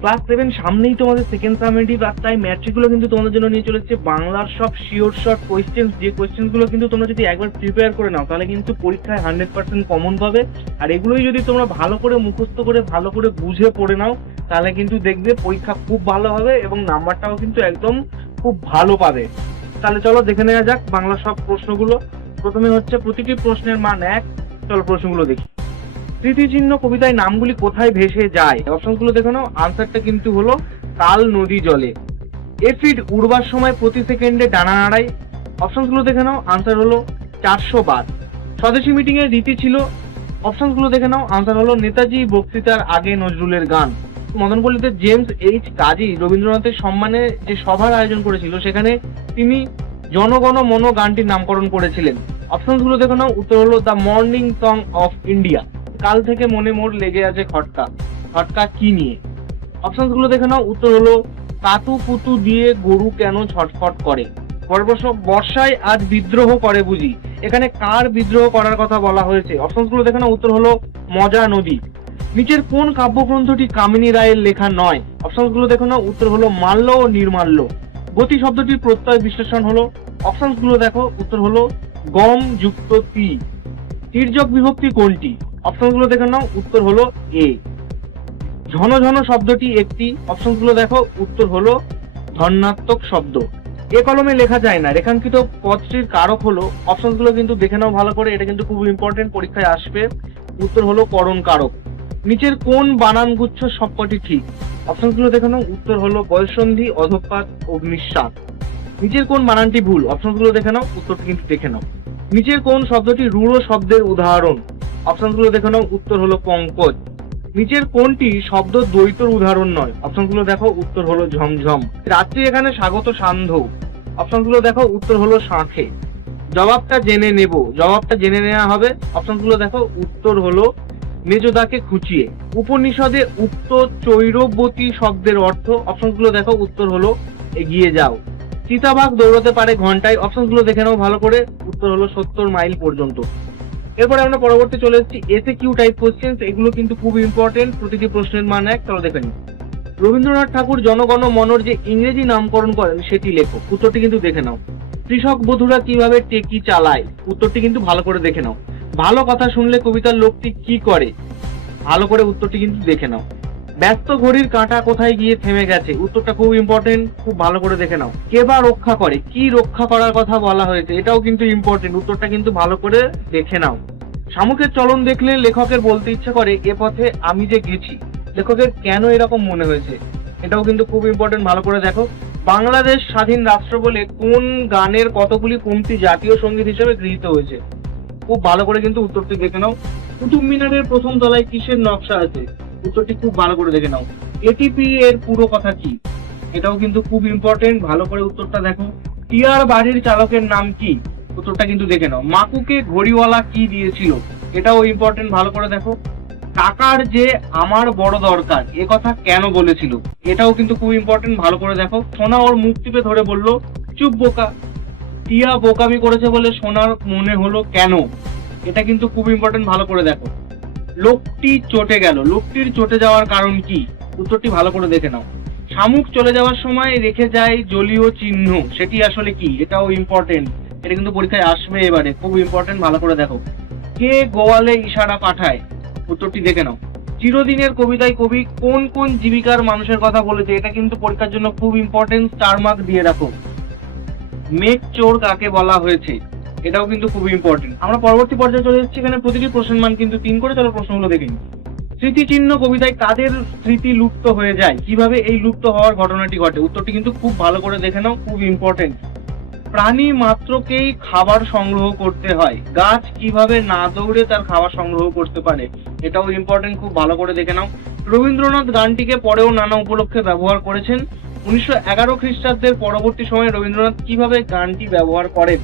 Class 7 সামনেই তোমাদের second summative, আর তাই ম্যাট্রিকগুলো কিন্তু তোমাদের জন্য নিয়ে চলেছে বাংলার সব শিওর শর্ট কোয়েশ্চেন, যে কোয়েশ্চেনগুলো কিন্তু তোমরা যদি একবার প্রিপেয়ার করে নাও তাহলে কিন্তু পরীক্ষায় 100% কমন পাবে। আর এগুলোই যদি তোমরা ভালো করে মুখস্থ করে ভালো করে বুঝে পড়ে নাও তাহলে কিন্তু দেখবে পরীক্ষা খুব ভালো হবে এবং নাম্বারটাও কিন্তু একদম খুব ভালো পাবে। তাহলে চলো দেখে নেওয়া যাক বাংলা সব প্রশ্নগুলো। প্রথমে হচ্ছে প্রতিটি প্রশ্নের মান 1। চলো প্রশ্নগুলো দেখি। স্মৃতিচিহ্ন কবিতায় নামগুলি কোথায় ভেসে যায়? অপশনগুলো দেখে নাও। আনসারটা কিন্তু হলো তাল নদী জলে। এফিড উড়বার সময় প্রতি সেকেন্ডে ডানা নাড়ায়। অপশনগুলো দেখে নাও। আনসার হলো 400 বার। স্বদেশী মিটিং এর রীতি ছিল। অপশনগুলো দেখে নাও। আনসার হলো নেতাজি বক্তৃতার আগে নজরুলের গান। মদনপল্লীতে জেমস এইচ কাজী রবীন্দ্রনাথের সম্মানে যে সভার আয়োজন করেছিল সেখানে তিনি জনগণ মন গানটির নামকরণ করেছিলেন। অপশনগুলো দেখে নাও। উত্তর হলো the morning song of India. কাল থেকে মনে মোর লেগে আছে খটকা। খটকা কি নিয়ে? অপশনগুলো দেখে নাও। উত্তর হলো কাতু কুতু দিয়ে গরু কেন ছটফট করে। পরের প্রশ্ন, বর্ষায় আজ বিদ্রোহ করে বুঝি। এখানে কার বিদ্রোহ করার কথা বলা হয়েছে? অপশনগুলো দেখে নাও। উত্তর হলো মজা নদী। নিচের কোন কাব্যগ্রন্থটি কামিনী রায়ের লেখা নয়? অপশনগুলো দেখো নাও। উত্তর হলো মাল্য ও নির্মাল্য। গতি শব্দটির প্রত্যয় বিশ্লেষণ হলো। অপশনগুলো দেখো। উত্তর হলো গম যুক্ত তি। তির্যক বিভক্তি কোনটি? অপশনগুলো দেখে নাও। উত্তর হলো এ। ঝন ঝন শব্দটি একটি। অপশনগুলো দেখো। উত্তর হলো ধন্যাত্মক শব্দ। এ কলমে লেখা যায় না রেখাঙ্কিত পদটির কারক হলো। অপশনগুলো কিন্তু দেখে নাও ভালো করে, এটা কিন্তু খুব ইম্পর্টেন্ট, পরীক্ষায় আসবে। উত্তর হলো করণ কারক। নিচের কোন বানান গুচ্ছ সবকটি ঠিক? অপশনগুলো দেখে নাও। উত্তর হলো বয়ঃসন্ধি, অধঃপাত, অগ্নিশ্বাস। নিচের কোন বানানটি ভুল? অপশনগুলো দেখে নাও। উত্তরটি কিন্তু দেখে নাও। নিচের কোন শব্দটি রূঢ় শব্দের উদাহরণ? অপশনগুলো দেখে নাও। উত্তর হলো পঙ্কজ। নিচের কোনটি শব্দ দ্বৈতর উদাহরণ নয়? অপশনগুলো দেখো। উত্তর হলো ঝমঝম। রাত্রি এখানে স্বাগত সান্ধ্য। অপশনগুলো দেখো। উত্তর হলো শাঁখে। জবাবটা জেনে নেব। জবাবটা জেনে নেওয়া হবে। অপশনগুলো দেখো। উত্তর হলো মেজদাকে খুঁচিয়ে। উপনিষদে উক্ত চৈরবতী শব্দের অর্থ? অপশনগুলো দেখো। উত্তর হলো এগিয়ে যাও। চিতাবাঘ দৌড়াতে পারে ঘন্টায়। অপশনগুলো দেখে নাও ভালো করে। উত্তর হলো 70 মাইল পর্যন্ত। এরপরে আমরা পরবর্তী চলে এসেছি এসে কিউ টাইপ কোশ্চেন। এগুলো কিন্তু খুব ইম্পর্টেন্ট, প্রতিটি প্রশ্নের মান 1। চলো দেখে নিই। রবীন্দ্রনাথ ঠাকুর জনগণ মনর যে ইংরেজি নামকরণ করেন সেটি লেখো। উত্তরটি কিন্তু দেখে নাও। কৃষক বধূরা কিভাবে টেকি চালায়? উত্তরটি কিন্তু ভালো করে দেখে নাও। ভালো কথা শুনলে কবিতার লোকটি কি করে? ভালো করে উত্তরটি কিন্তু দেখে নাও। ব্যস্ত ঘড়ির কাঁটা কোথায় গিয়ে থেমে গেছে? উত্তরটা খুব ইম্পর্টেন্ট, খুব ভালো করে দেখে নাও। কে বা রক্ষা করে? কি রক্ষা করার কথা বলা হয়েছে? এটাও কিন্তু ইম্পর্টেন্ট, উত্তরটা কিন্তু ভালো করে দেখে নাও। শামুকের চলন দেখলে লেখকের বলতে ইচ্ছে করে এ পথে আমি যে গেছি। লেখকের কেন এরকম মনে হয়েছে? এটাও কিন্তু খুব ইম্পর্টেন্ট, ভালো করে দেখো। বাংলাদেশ স্বাধীন রাষ্ট্র বলে কোন গানের কতগুলি পংক্তি জাতীয় সঙ্গীত হিসেবে গৃহীত হয়েছে? খুব ভালো করে কিন্তু উত্তরটি দেখে নাও। কুতুব মিনারের প্রথম তলায় কিসের নকশা আছে? উত্তরটি খুব ভালো করে দেখে নাও। এটিপি এর পুরো কথা কি? এটাও কিন্তু খুব ইম্পর্টেন্ট, ভালো করে উত্তরটা দেখো। টিয়ার বাড়ির চালকের নাম কি? উত্তরটা কিন্তু দেখে নাও। মাকুকে ঘড়িওয়ালা কি দিয়েছিল? এটাও ইম্পর্টেন্ট, ভালো করে দেখো। টাকার যে আমার বড় দরকার এ কথা কেন বলেছিল? এটাও কিন্তু খুব ইম্পর্টেন্ট, ভালো করে দেখো। সোনা ওর মুখ টিপে ধরে বলল চুপ বোকা। টিয়া বোকামি করেছে বলে সোনার মনে হলো কেন? এটা কিন্তু খুব ইম্পর্টেন্ট, ভালো করে দেখো। লোকটি চটে গেল, লোকটির চটে যাওয়ার কারণ কি? উত্তরটি ভালো করে দেখে নাও। শামুক চলে যাওয়ার সময় রেখে যায় জলীয় চিহ্ন, সেটি আসলে কি? এটাও ইম্পর্টেন্ট, এটা কিন্তু পরীক্ষায় আসবে এবারে, খুব ইম্পর্টেন্ট, ভালো করে দেখো। কে গোয়ালে ইশারা পাঠায়? উত্তরটি দেখে নাও। চিরদিনের কবিতায় কবি কোন কোন জীবিকার মানুষের কথা বলেছে? এটা কিন্তু পরীক্ষার জন্য খুব ইম্পর্টেন্ট, স্টার মার্ক দিয়ে রাখো। মেঘ চোর কাকে বলা হয়েছে? এটাও কিন্তু খুব ইম্পর্টেন্ট। আমরা পরবর্তী পর্যায়ে চলে যাচ্ছি, এখানে প্রতিটি প্রশ্নের মান কিন্তু 3 করে। চলো প্রশ্নগুলো দেখে নিই। স্মৃতিচিহ্ন কবিতায় কাদের স্মৃতি লুপ্ত হয়ে যায়? কিভাবে এই লুপ্ত হওয়ার ঘটনাটি ঘটে? উত্তরটি কিন্তু খুব ভালো করে দেখে নাও, খুব ইম্পর্টেন্ট। প্রাণী মাত্রকেই খাবার সংগ্রহ করতে হয়, গাছ কিভাবে না দৌড়ে তার খাবার সংগ্রহ করতে পারে? এটাও ইম্পর্টেন্ট, খুব ভালো করে দেখে নাও। রবীন্দ্রনাথ গানটিকে পরেও নানা উপলক্ষে ব্যবহার করেছেন। 1911 খ্রিস্টাব্দের পরবর্তী সময়ে রবীন্দ্রনাথ কিভাবে গানটি ব্যবহার করেন?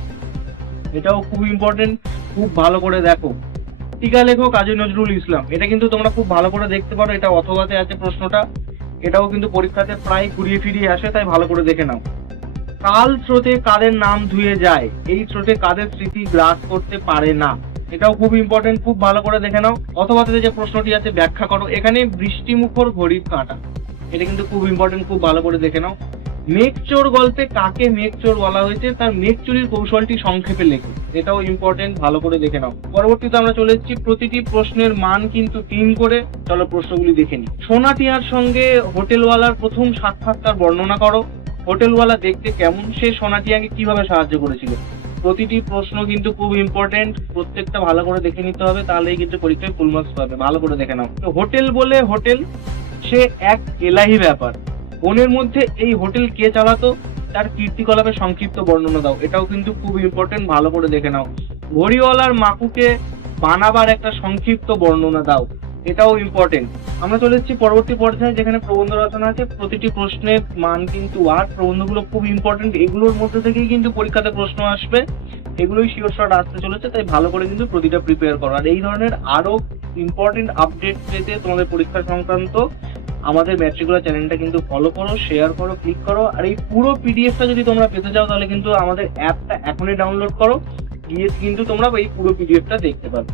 এটাও খুব ইম্পর্টেন্ট, খুব ভালো করে দেখো। টিকা লেখক কাজী নজরুল ইসলাম। এটা কিন্তু তোমরা খুব ভালো করে দেখতে পারো, এটা অথবাতে আছে প্রশ্নটা। এটাও কিন্তু পরীক্ষাতে প্রায় ঘুরিয়ে ফিরিয়ে আসে, তাই ভালো করে দেখে নাও। কাল স্রোতে কাদের নাম ধুয়ে যায়? এই স্রোতে কাদের স্মৃতি গ্রাস করতে পারে না? এটাও খুব ইম্পর্টেন্ট, খুব ভালো করে দেখে নাও। অথবা যে প্রশ্নটি আছে ব্যাখ্যা করো। এখানে বৃষ্টিমুখর ঘড়ির কাঁটা, এটা কিন্তু খুব ইম্পর্টেন্ট, খুব ভালো করে দেখে নাও। মেঘ চোর গল্পে কাকে মেঘ চোর বলা হয়েছে, তার মেঘ চুরির কৌশলটি সংক্ষেপে লেখো, এটাও ইম্পর্টেন্ট, ভালো করে দেখে নাও। পরবর্তীতে আমরা চলে এসেছি প্রতিটি প্রশ্নের মান কিন্তু 3 করে। চলো প্রশ্নগুলি দেখে নিই। সোনা টিয়ার সঙ্গে হোটেলওয়ালার প্রথম সাক্ষাৎকার বর্ণনা করো। হোটেলওয়ালা দেখতে কেমন, সে সোনা টিয়াকে কিভাবে সাহায্য করেছিল। প্রতিটি প্রশ্ন কিন্তু খুব ইম্পর্টেন্ট, প্রত্যেকটা ভালো করে দেখে নিতে হবে, তাহলেই কিন্তু পরীক্ষায় ফুল মার্কস পাবে। ভালো করে দেখে নাও। তো হোটেল বলে হোটেল, সে এক এলাহি ব্যাপার। বনের মধ্যে এই হোটেল কে চালাতো, তার কীর্তিকলাপের সংক্ষিপ্ত বর্ণনা দাও, এটাও কিন্তু খুব ইম্পর্টেন্ট, ভালো করে দেখে নাও। ঘড়িওয়ালার মাকুকে বানাবার একটা সংক্ষিপ্ত বর্ণনা দাও, এটাও ইম্পর্টেন্ট। আমরা চলে এসেছি পরবর্তী পর্যায়ে, যেখানে প্রবন্ধ রচনা আছে। প্রতিটি প্রশ্নের মান কিন্তু 8। প্রবন্ধগুলো খুব ইম্পর্টেন্ট, এগুলোর মধ্যে থেকেই কিন্তু পরীক্ষাতে প্রশ্ন আসবে, এগুলোই শিওর শর্ট আসতে চলেছে, তাই ভালো করে কিন্তু প্রতিটা প্রিপেয়ার করো। আর এই ধরনের আরো ইম্পর্টেন্ট আপডেট পেতে তোমাদের পরীক্ষা সংক্রান্ত আমাদের ম্যাট্রিকুলার চ্যানেলটা কিন্তু ফলো করো, শেয়ার করো, ক্লিক করো। আর এই পুরো পিডিএফটা যদি তোমরা পেতে চাও, তাহলে কিন্তু আমাদের অ্যাপটা এখনই ডাউনলোড করো, গিয়ে কিন্তু তোমরা এই পুরো পিডিএফটা দেখতে পাবে।